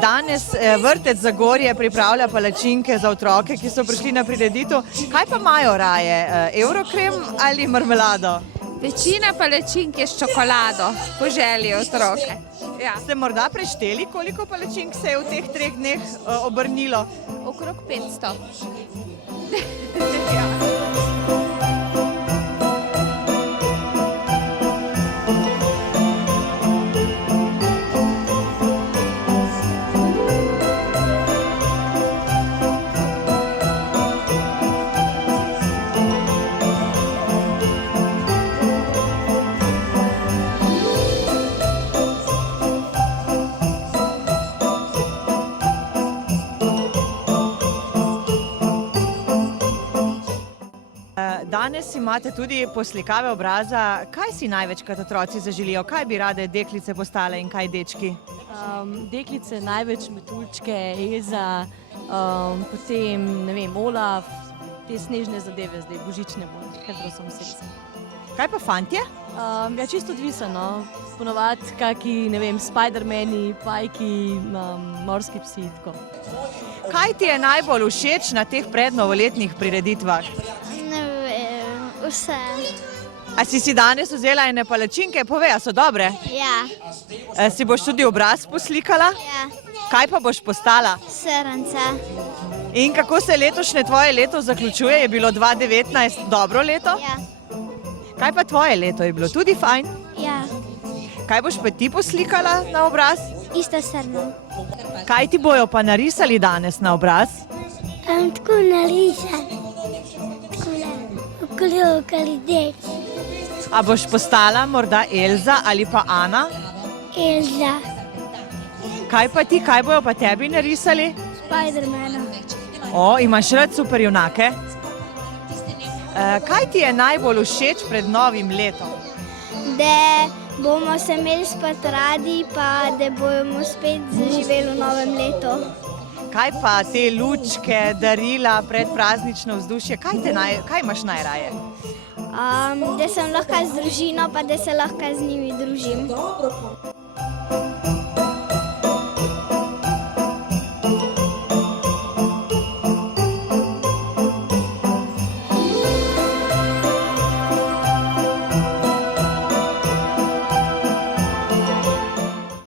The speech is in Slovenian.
Danes vrtec Zagorje pripravlja palačinke za otroke, ki so prišli na prireditev. Kaj pa imajo raje, Eurokrem ali marmelado? Večina palačink je s čokolado, po želji otroke. Ja. Ste morda prešteli, koliko palačink se je v teh 3 dneh obrnilo? Okrog 500. Danes imate tudi poslikave obraza. Kaj si največkrat otroci zaželijo? Kaj bi rade deklice postale in kaj dečki? Deklice največ metuljčke, Elza, potem, ne vem, Olaf, te snežne zadeve zdaj, božične bolj, katero sem srce. Kaj pa fantje? Ja, čisto odvisno, ponovadi kaki, ne vem, Spidermani, Pajki, morski psi, tako. Kaj ti je najbolj všeč na teh prednovoletnih prireditvah? Ne vem, vse. A si danes vzela ene palačinke? Povej, a so dobre? Ja, Si boš tudi obraz poslikala? ja, Kaj pa boš postala? srnce. In kako se letošnje tvoje leto zaključuje? Je bilo 2019 dobro leto? Ja, Kaj pa tvoje leto? Je bilo tudi fajn? ja, Kaj boš pa ti poslikala na obraz? isto srno. Kaj ti bojo pa narisali danes na obraz? Tako narisan. Okrog ali deč. A boš postala morda Elza ali pa Ana? Elza. Kaj pa ti, kaj bojo pa tebi narisali? Spidermana. O, imaš rad superjunake? Kaj ti je najbolj všeč pred novim letom? Da bomo se imeli spet radi, pa da bomo spet zaživeli v novem letu. Kaj pa te lučke, darila, predpraznično vzdušje? Kaj imaš najraje? Da sem lahko z družino, pa da se lahko z njimi družim.